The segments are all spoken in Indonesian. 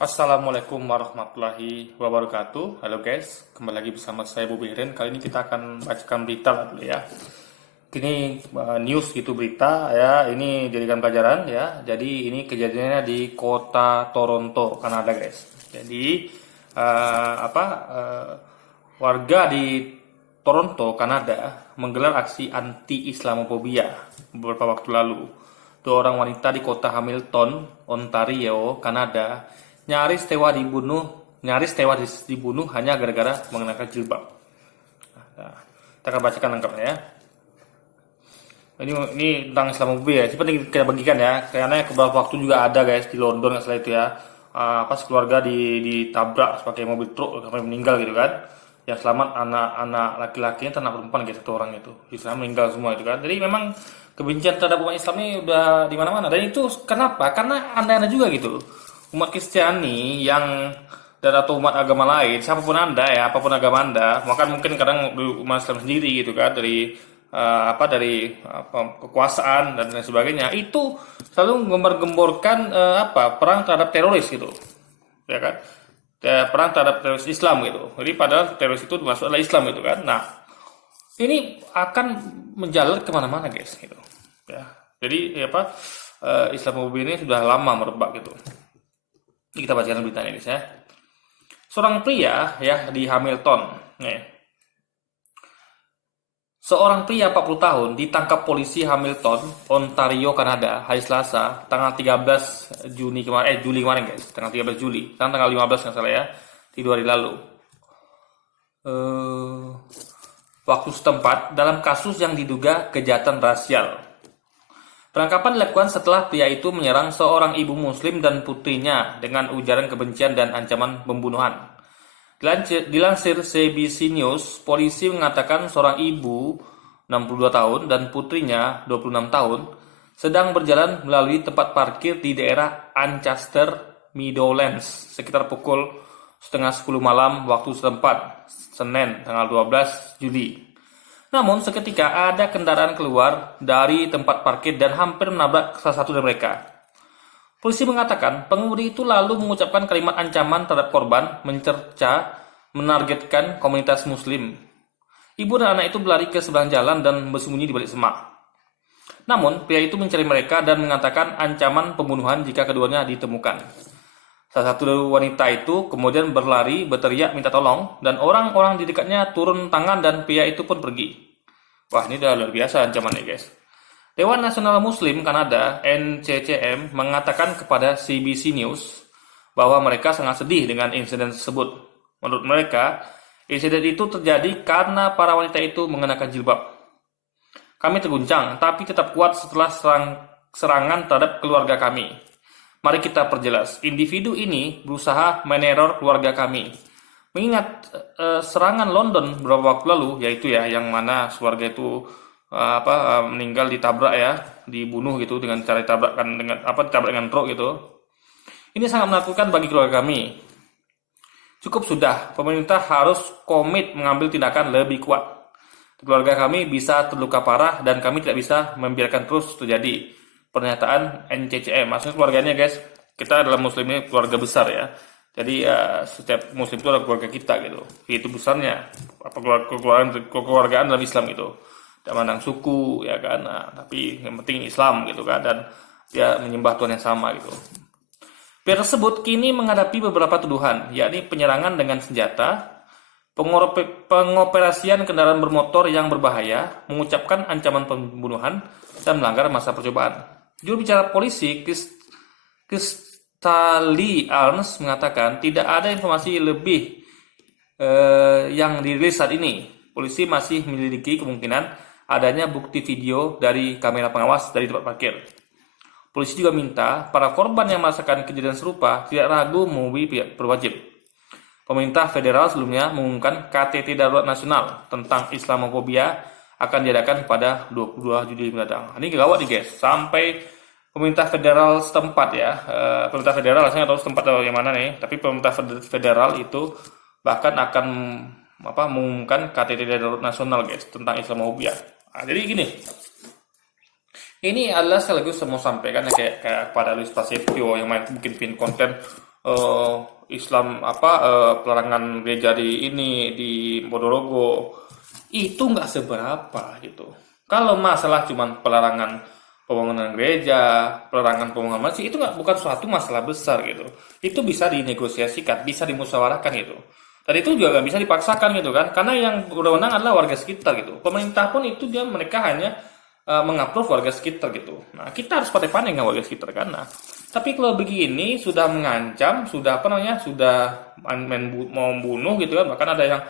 Assalamualaikum warahmatullahi wabarakatuh. Halo guys, kembali lagi bersama saya Bobi Ren. Kali ini kita akan bacakan berita lah dulu ya. Ini news gitu berita ya. Ini jadikan pelajaran ya. Jadi ini kejadiannya di kota Toronto, Kanada guys. Jadi warga di Toronto, Kanada menggelar aksi anti-Islamophobia beberapa waktu lalu. Dua orang wanita di kota Hamilton, Ontario, Kanada nyaris tewas dibunuh hanya gara-gara mengenakan jilbab. Nah, kita akan bacakan lengkapnya ya. Ini tentang Islamophobia ya. Seperti kita bagikan ya, karena beberapa waktu juga ada guys di London nggak salah itu ya. Pas keluarga ditabrak pakai mobil truk sampai meninggal gitu kan. Yang selamat anak-anak laki-lakinya, anak perempuan gitu, satu orang itu. Sisanya meninggal semua itu kan. Jadi memang kebencian terhadap umat Islam ini udah di mana-mana. Dan itu kenapa? Karena anda juga gitu. Umat Kristiani dan atau umat agama lain, siapapun anda ya, apapun agama anda, maka mungkin kadang umat Islam sendiri gitu kan, dari kekuasaan dan lain sebagainya, itu selalu gembar-gemborkan perang terhadap teroris gitu, ya kan? Perang terhadap teroris Islam gitu. Jadi padahal teroris itu masuk adalah Islam gitu kan. Nah, ini akan menjalar kemana-mana guys gitu. Ya, jadi Islamophobia ini sudah lama merebak gitu. Ini kita bacakan beritanya guys ya. Seorang pria ya di Hamilton, seorang pria 40 tahun ditangkap polisi Hamilton, Ontario, Kanada, hari Selasa, tanggal 13 Juli kemarin guys, tanggal 13 Juli, tanggal 15 nggak salah ya, di 2 hari lalu. Waktu setempat dalam kasus yang diduga kejahatan rasial. Penangkapan dilakukan setelah pria itu menyerang seorang ibu muslim dan putrinya dengan ujaran kebencian dan ancaman pembunuhan. Dilansir CBC News, polisi mengatakan seorang ibu 62 tahun dan putrinya 26 tahun sedang berjalan melalui tempat parkir di daerah Ancaster, Meadowlands sekitar pukul setengah 10 malam waktu setempat, Senin tanggal 12 Juli. Namun seketika ada kendaraan keluar dari tempat parkir dan hampir menabrak salah satu dari mereka. Polisi mengatakan pengemudi itu lalu mengucapkan kalimat ancaman terhadap korban, mencerca, menargetkan komunitas muslim. Ibu dan anak itu berlari ke seberang jalan dan bersembunyi di balik semak. Namun, pria itu mencari mereka dan mengatakan ancaman pembunuhan jika keduanya ditemukan. Salah satu wanita itu kemudian berlari, berteriak minta tolong, dan orang-orang di dekatnya turun tangan dan pria itu pun pergi. Wah, ini udah luar biasa ancamannya guys. Dewan Nasional Muslim Kanada, NCCM, mengatakan kepada CBC News bahwa mereka sangat sedih dengan insiden tersebut. Menurut mereka, insiden itu terjadi karena para wanita itu mengenakan jilbab. Kami terguncang, tapi tetap kuat setelah serangan terhadap keluarga kami. Mari kita perjelas, individu ini berusaha meneror keluarga kami. Mengingat serangan London beberapa waktu lalu, yaitu ya yang mana keluarga itu meninggal ditabrak ya, dibunuh gitu dengan cara ditabrak dengan truk gitu. Ini sangat menakutkan bagi keluarga kami. Cukup sudah, pemerintah harus komit mengambil tindakan lebih kuat. Keluarga kami bisa terluka parah dan kami tidak bisa membiarkan terus terjadi. Pernyataan NCCM, maksudnya keluarganya guys, kita adalah muslim ini keluarga besar ya, jadi setiap muslim itu adalah keluarga kita gitu, itu besarnya kekeluargaan dalam Islam gitu, tidak mandang suku ya kan, tapi yang penting Islam gitu kan, dan dia menyembah Tuhan yang sama gitu. Pria tersebut kini menghadapi beberapa tuduhan, yakni penyerangan dengan senjata, pengoperasian kendaraan bermotor yang berbahaya, mengucapkan ancaman pembunuhan, dan melanggar masa percobaan. Juru bicara polisi Crystal Arns mengatakan tidak ada informasi lebih yang dirilis saat ini. Polisi masih menyelidiki kemungkinan adanya bukti video dari kamera pengawas dari tempat parkir. Polisi juga minta para korban yang merasakan kejadian serupa tidak ragu menghubungi pihak berwajib. Pemerintah federal sebelumnya mengumumkan KTT Darurat Nasional tentang Islamophobia akan diadakan pada 22 Juli mendatang. Ini gawat nih guys, sampai pemerintah federal setempat ya, pemerintah federal saya nggak tahu setempat atau yang mana nih, tapi pemerintah federal itu bahkan akan mengumumkan KTT Darurat Nasional guys tentang Islamophobia. Nah, jadi gini, ini adalah sekaligus saya mau sampaikan ya, kayak pada Luis Prasetyo yang bikin konten eh, Islam pelarangan gereja di Ponorogo itu nggak seberapa gitu. Kalau masalah cuman pelarangan pembangunan gereja, pelarangan pembangunan masjid itu nggak bukan suatu masalah besar gitu. Itu bisa dinegosiasikan, bisa dimusyawarahkan gitu. Dan itu juga nggak bisa dipaksakan gitu kan, karena yang berwenang adalah warga sekitar gitu. Pemerintah pun itu mereka hanya mengapprove warga sekitar gitu. Nah, kita harus pandai-pandai dengan warga sekitar kan. Nah, tapi kalau begini sudah mengancam, sudah sudah mau membunuh gitu kan, bahkan ada yang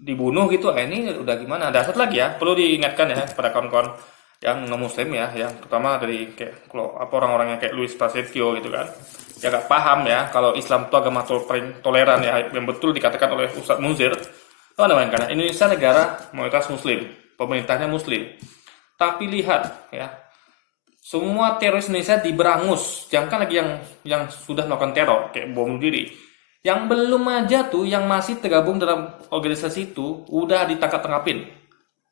dibunuh gitu. Ini udah gimana? Ada satu lagi ya, perlu diingatkan ya kepada kawan-kawan yang non muslim ya, yang terutama dari kayak kalau orang-orang yang kayak Luis Prasetyo gitu kan, ya gak paham ya kalau Islam itu agama toleran ya, yang betul dikatakan oleh Ustadz Muzir. Teman bayangkan, Indonesia negara mayoritas muslim, pemerintahnya muslim, tapi lihat ya, semua teroris Indonesia diberangus, jangan lagi yang sudah melakukan teror kayak bom diri, yang belum aja tuh, yang masih tergabung dalam organisasi itu udah ditangkap-tangkapin,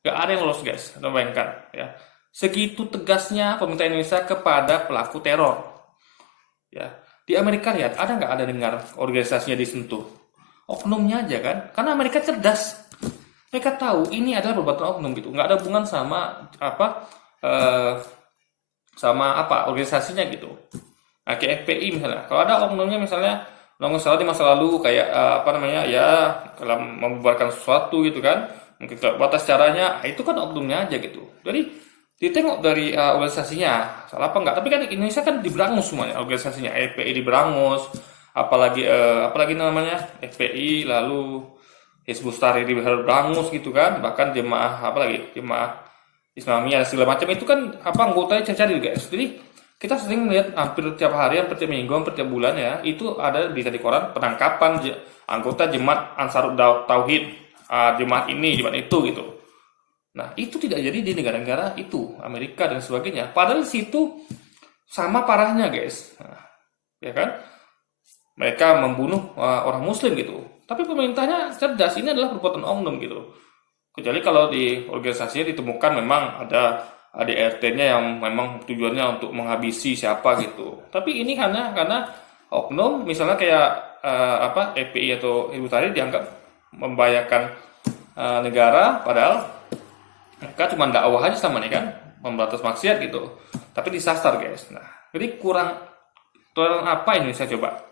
gak ada yang lolos guys. Teman bayangkan ya, segitu tegasnya pemerintah Indonesia kepada pelaku teror. Ya, di Amerika lihat, ada dengar organisasinya disentuh? Oknumnya aja kan, karena Amerika cerdas. Mereka tahu ini adalah perbuatan oknum gitu, nggak ada hubungan sama organisasinya gitu. Nah, kayak FPI misalnya, kalau ada oknumnya misalnya nongol salah di masa lalu kayak ya dalam membubarkan sesuatu gitu kan, mungkin batas caranya, itu kan oknumnya aja gitu. Jadi ditengok dari organisasinya salah apa enggak, tapi kan Indonesia kan diberangus semuanya, organisasinya FPI diberangus, apalagi namanya FPI, lalu Hizbut Tahrir diberangus gitu kan, bahkan jemaah Islamiyah segala macam itu kan anggotanya cari-cari guys. Jadi kita sering melihat hampir tiap hari, hampir tiap minggu, hampir tiap bulan ya, itu ada berita di koran penangkapan anggota jemaat Ansarut Tauhid, jemaat ini, jemaat itu gitu. Nah, itu tidak jadi di negara-negara itu, Amerika dan sebagainya. Padahal situ sama parahnya, guys. Nah, ya kan? Mereka membunuh orang muslim gitu. Tapi pemerintahnya cerdas, ini adalah perbuatan oknum gitu. Kecuali kalau di organisasinya ditemukan memang ada ADRT-nya yang memang tujuannya untuk menghabisi siapa gitu. Tapi ini hanya karena oknum, misalnya kayak FPI atau Hizbut Tahrir dianggap membahayakan negara, padahal mereka cuma dakwah aja sama nih kan, memberantas maksiat gitu, tapi disasar guys. Nah, jadi kurang toleran apa Indonesia coba?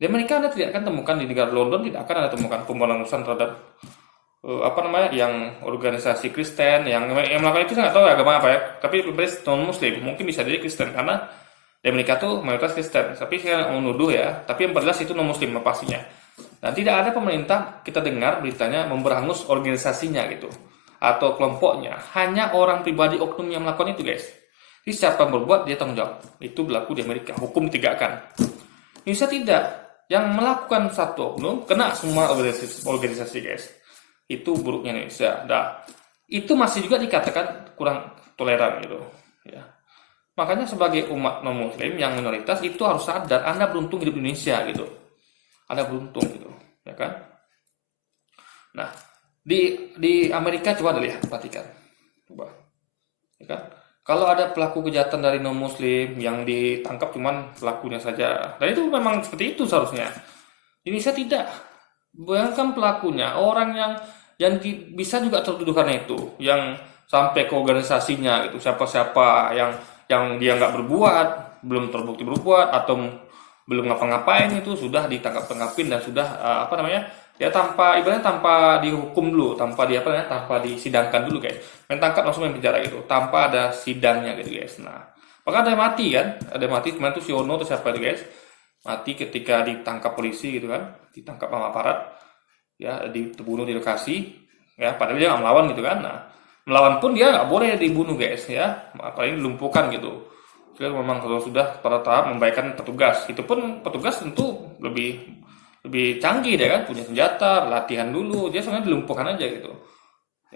Di Amerika Anda tidak akan temukan, di negara London tidak akan ada temukan pemberantasan terhadap yang organisasi Kristen yang melakukan itu. Saya nggak tahu agama apa ya, tapi non Muslim mungkin bisa jadi Kristen karena di Amerika tuh mayoritas Kristen. Tapi saya nggak mau nuduh ya, tapi yang jelas itu non Muslim pastinya. Dan tidak ada pemerintah kita dengar beritanya memberangus organisasinya gitu atau kelompoknya, hanya orang pribadi oknum yang melakukan itu guys. Jadi siapa yang berbuat dia tanggung jawab. Itu berlaku di Amerika, hukum ditegakkan. Indonesia tidak, yang melakukan satu oknum kena semua organisasi guys. Itu buruknya Indonesia. Nah, itu masih juga dikatakan kurang toleran gitu ya. Makanya sebagai umat non muslim yang minoritas itu harus sadar, Anda beruntung hidup di Indonesia gitu. Anda beruntung gitu, ya kan? Nah, di Amerika coba Anda lihat, perhatikan. Coba. Ya kan? Kalau ada pelaku kejahatan dari non muslim yang ditangkap cuman pelakunya saja. Dan itu memang seperti itu seharusnya. Indonesia tidak. Bayangkan pelakunya, orang yang bisa juga tertuduh karena itu, yang sampai ke organisasinya gitu, siapa-siapa yang dia nggak berbuat, belum terbukti berbuat atau belum ngapa-ngapain itu sudah ditangkap-tangkapin dan sudah ya ibaratnya tanpa dihukum dulu, tanpa disidangkan dulu guys, main tangkap langsung main penjara gitu, tanpa ada sidangnya gitu guys. Nah, maka ada yang mati kan, kemarin tuh si Ono atau siapa itu guys, mati ketika ditangkap polisi gitu kan, ditangkap sama aparat ya, dibunuh di lokasi ya, padahal dia nggak melawan gitu kan. Nah, melawan pun dia nggak boleh dibunuh guys ya, apalagi dilumpuhkan gitu. Jadi memang kalau sudah pada tahap membaikkan petugas, itu pun petugas tentu lebih canggih deh kan, punya senjata, latihan dulu, dia sebenarnya dilumpuhkan aja gitu.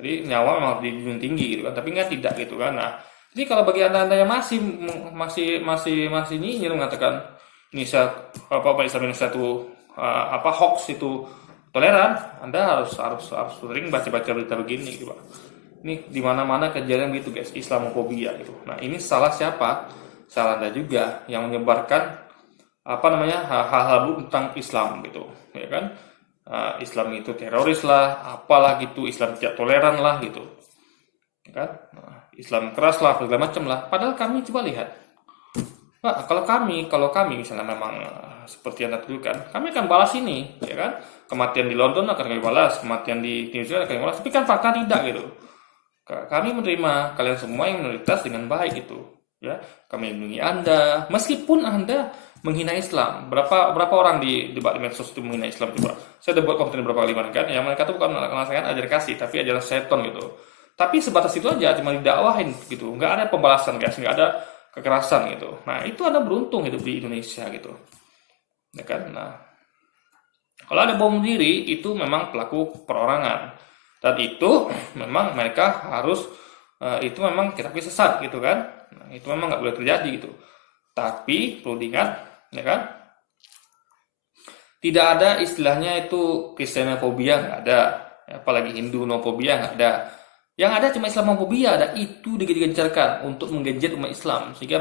Jadi nyawa memang harus dijunjung tinggi gitu kan, tapi nggak tidak gitu kan. Nah, jadi kalau bagi anda yang masih nyinyir mengatakan Indonesia Indonesia itu hoax itu toleran, Anda harus sering baca-baca berita begini gitu Pak. Ini di mana-mana kejadian gitu guys, Islamofobia gitu. Nah, ini salah siapa? Salah Anda juga yang menyebarkan hal-hal buruk tentang Islam gitu, ya kan? Islam itu teroris lah, apalah gitu, Islam tidak toleran lah gitu, ya kan? Islam keras lah, segala macam lah. Padahal kami coba lihat, Pak, kalau kami misalnya memang seperti yang Anda tuduhkan, kami akan balas ini, ya kan? Kematian di London akan kami balas, kematian di New Zealand akan kami balas. Tapi kan fakta tidak gitu. Kami menerima kalian semua yang minoritas dengan baik gitu, ya. Kami melindungi Anda, meskipun Anda menghina Islam. Berapa orang di debat di medsos itu menghina Islam coba? Saya udah buat konten berapa kali kan? Yang mereka tuh bukan melaksanakan ajaran kasih, tapi ajaran seton gitu. Tapi sebatas itu aja, cuma didakwahin gitu. Nggak ada pembalasan guys, nggak ada kekerasan gitu. Nah itu Anda beruntung hidup di Indonesia gitu, ya kan? Nah kalau ada bom diri itu memang pelaku perorangan dan itu memang mereka harus itu memang kita sesat gitu kan. Nah, itu memang nggak boleh terjadi gitu. Tapi perlu diingat, ya kan? Tidak ada istilahnya itu Kristenofobia, nggak ada. Apalagi Hindunofobia, nggak ada. Yang ada cuma Islamofobia, ada itu digencarkan untuk menggenjot umat Islam sehingga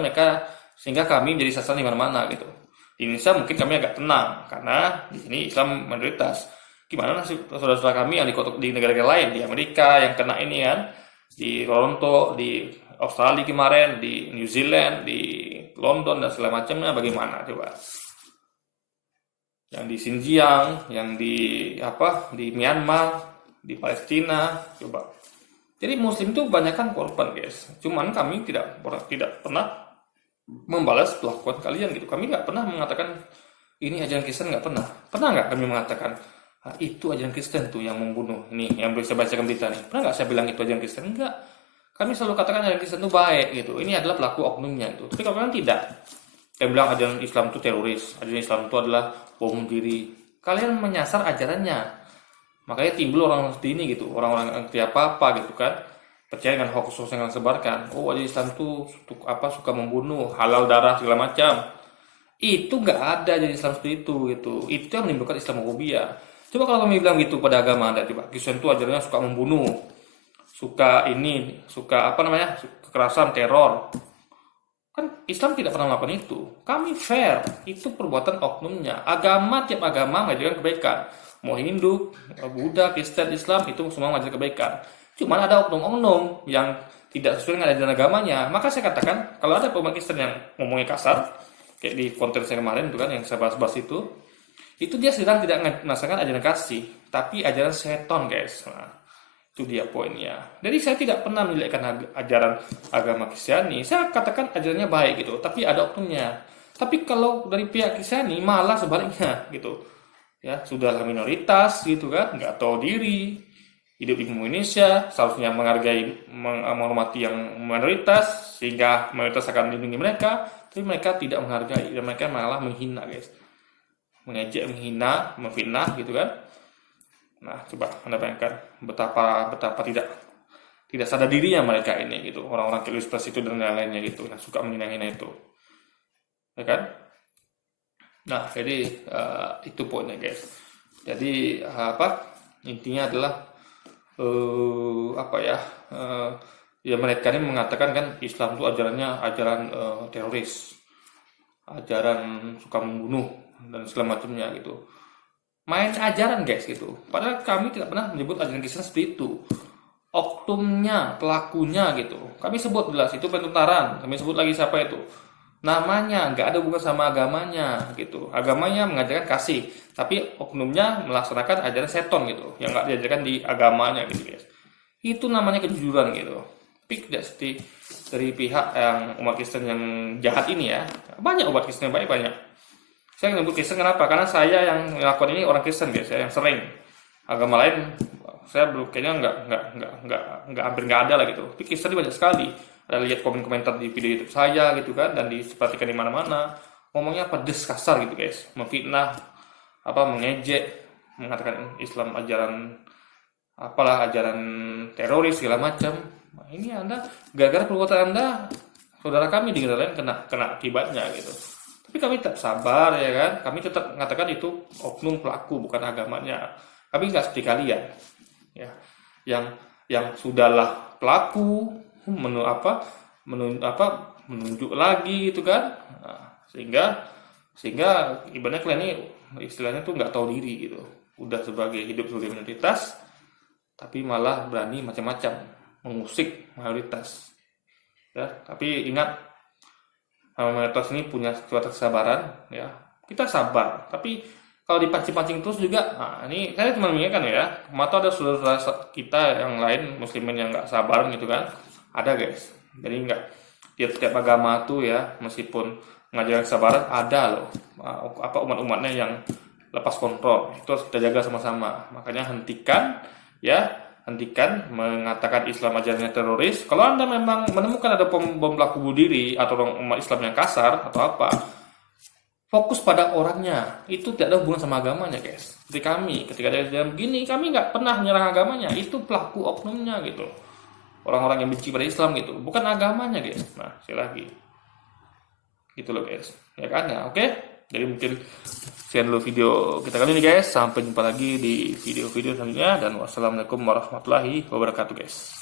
kami menjadi sasaran di mana-mana gitu. Di Indonesia mungkin kami agak tenang karena di sini Islam mayoritas. Gimana nasib saudara-saudara kami yang di negara-negara lain, di Amerika yang kena ini kan, di Toronto, di Australia kemarin, di New Zealand, di London dan segala macamnya, bagaimana coba? Yang di Xinjiang, yang di Myanmar, di Palestina, coba. Jadi Muslim itu kebanyakan korban guys. Cuman kami tidak pernah membalas pelakuan kalian gitu. Kami nggak pernah mengatakan ini ajaran Kristen, nggak pernah. Pernah nggak kami mengatakan itu ajaran Kristen tuh yang membunuh? Nih yang bisa bacakan berita nih. Pernah nggak saya bilang itu ajaran Kristen? Enggak. Kami selalu katakan ajaran Kristen itu baik gitu. Ini adalah pelaku oknumnya itu. Tapi kalau kalian tidak, saya bilang ajaran Islam itu teroris. Ajaran Islam itu adalah bom diri. Kalian menyasar ajarannya. Makanya timbul orang seperti ini gitu, orang-orang yang ngerti apa-apa gitu kan, percaya dengan hoax-hoax yang sebarkan. Oh, ajaran Islam tuh suka membunuh, halal darah segala macam. Itu nggak ada ajaran Islam seperti itu gitu. Itu yang menimbulkan Islamofobia. Coba kalau kami bilang gitu pada agama Anda, coba Kristen itu ajarannya suka membunuh, suka kekerasan, teror. Kan Islam tidak pernah melakukan itu. Kami fair, itu perbuatan oknumnya. Tiap agama mengajarkan kebaikan. Mau Hindu, Buddha, Kristen, Islam itu semua mengajarkan kebaikan. Cuman ada oknum-oknum yang tidak sesuai dengan ajaran agamanya. Maka saya katakan kalau ada umat Kristen yang ngomongnya kasar, kayak di konten saya kemarin itu kan yang saya bahas itu dia sedang tidak merasakan ajaran kasih, tapi ajaran seton guys. Nah, itu dia poinnya. Jadi saya tidak pernah menjelekkan ajaran agama Kristiani. Saya katakan ajarannya baik gitu, tapi ada oknumnya. Tapi kalau dari pihak Kristiani malah sebaliknya gitu. Ya, sudahlah minoritas gitu kan, nggak tahu diri, hidup di Indonesia, seharusnya menghormati yang minoritas, sehingga mayoritas akan melindungi mereka, tapi mereka tidak menghargai, dan mereka malah menghina guys. Mengejek, menghina, memfitnah gitu kan. Nah, coba Anda bayangkan betapa tidak sadar dirinya mereka ini gitu, orang-orang Kristus itu dan lain-lainnya gitu, yang suka menghina-hina itu. Ya kan? Nah, jadi itu poinnya guys. Jadi intinya adalah ya mereka ini mengatakan kan Islam itu ajaran teroris, ajaran suka membunuh dan segala macamnya gitu. Main ajaran guys gitu. Padahal kami tidak pernah menyebut ajaran Kristen seperti itu. Oknumnya, pelakunya gitu. Kami sebut jelas itu pentuntaran. Kami sebut lagi siapa itu. Namanya nggak ada hubungan sama agamanya gitu. Agamanya mengajarkan kasih, tapi oknumnya melaksanakan ajaran seton gitu, yang nggak diajarkan di agamanya gitu guys. Itu namanya kejujuran gitu. Tapi tidak seperti dari pihak yang umat Kristen yang jahat ini ya. Banyak umat Kristen yang baik banyak. Saya nyebut Kristen kenapa? Karena saya yang melakukan ini orang Kristen guys, saya yang sering. Agama lain saya belum kayaknya nggak hampir nggak ada lah gitu. Tapi Kristen banyak sekali. Ada lihat komen-komentar di video YouTube saya gitu kan, dan diperhatikan di mana-mana, ngomongnya pedes kasar gitu guys, memfitnah, mengejek, mengatakan Islam ajaran teroris segala macam. Nah, ini Anda gara-gara perbuatan Anda, saudara kami di negara lain kena akibatnya gitu. Tapi kami tetap sabar ya kan, kami tetap mengatakan itu oknum pelaku bukan agamanya. Kami nggak seperti kalian ya, yang sudahlah pelaku menunjuk lagi itu kan, nah, sehingga Sehingga ibaratnya kalian ini istilahnya tuh nggak tahu diri gitu, udah hidup sebagai minoritas tapi malah berani macam-macam mengusik mayoritas ya. Tapi ingat, mayoritas ini punya suatu kesabaran ya, kita sabar, tapi kalau dipancing-pancing terus juga, nah ini saya cuma mengingatkan ya, mata ada saudara kita yang lain muslimin yang nggak sabar gitu kan, ada guys. Jadi nggak tiap agama tuh ya, meskipun mengajarkan kesabaran, ada loh umat-umatnya yang lepas kontrol, itu harus kita jaga sama-sama. Makanya hentikan mengatakan Islam ajarannya teroris. Kalau Anda memang menemukan ada bom pelaku bunuh diri atau orang umat Islam yang kasar atau apa, fokus pada orangnya, itu tidak ada hubungan sama agamanya guys. Seperti kami, ketika ada begini, kami nggak pernah menyerang agamanya, itu pelaku oknumnya gitu, orang-orang yang benci pada Islam gitu, bukan agamanya guys. Nah sekali lagi gitu loh guys, ya kan ya. Oke, jadi mungkin sekian dulu video kita kali ini guys, sampai jumpa lagi di video-video selanjutnya, dan wassalamualaikum warahmatullahi wabarakatuh guys.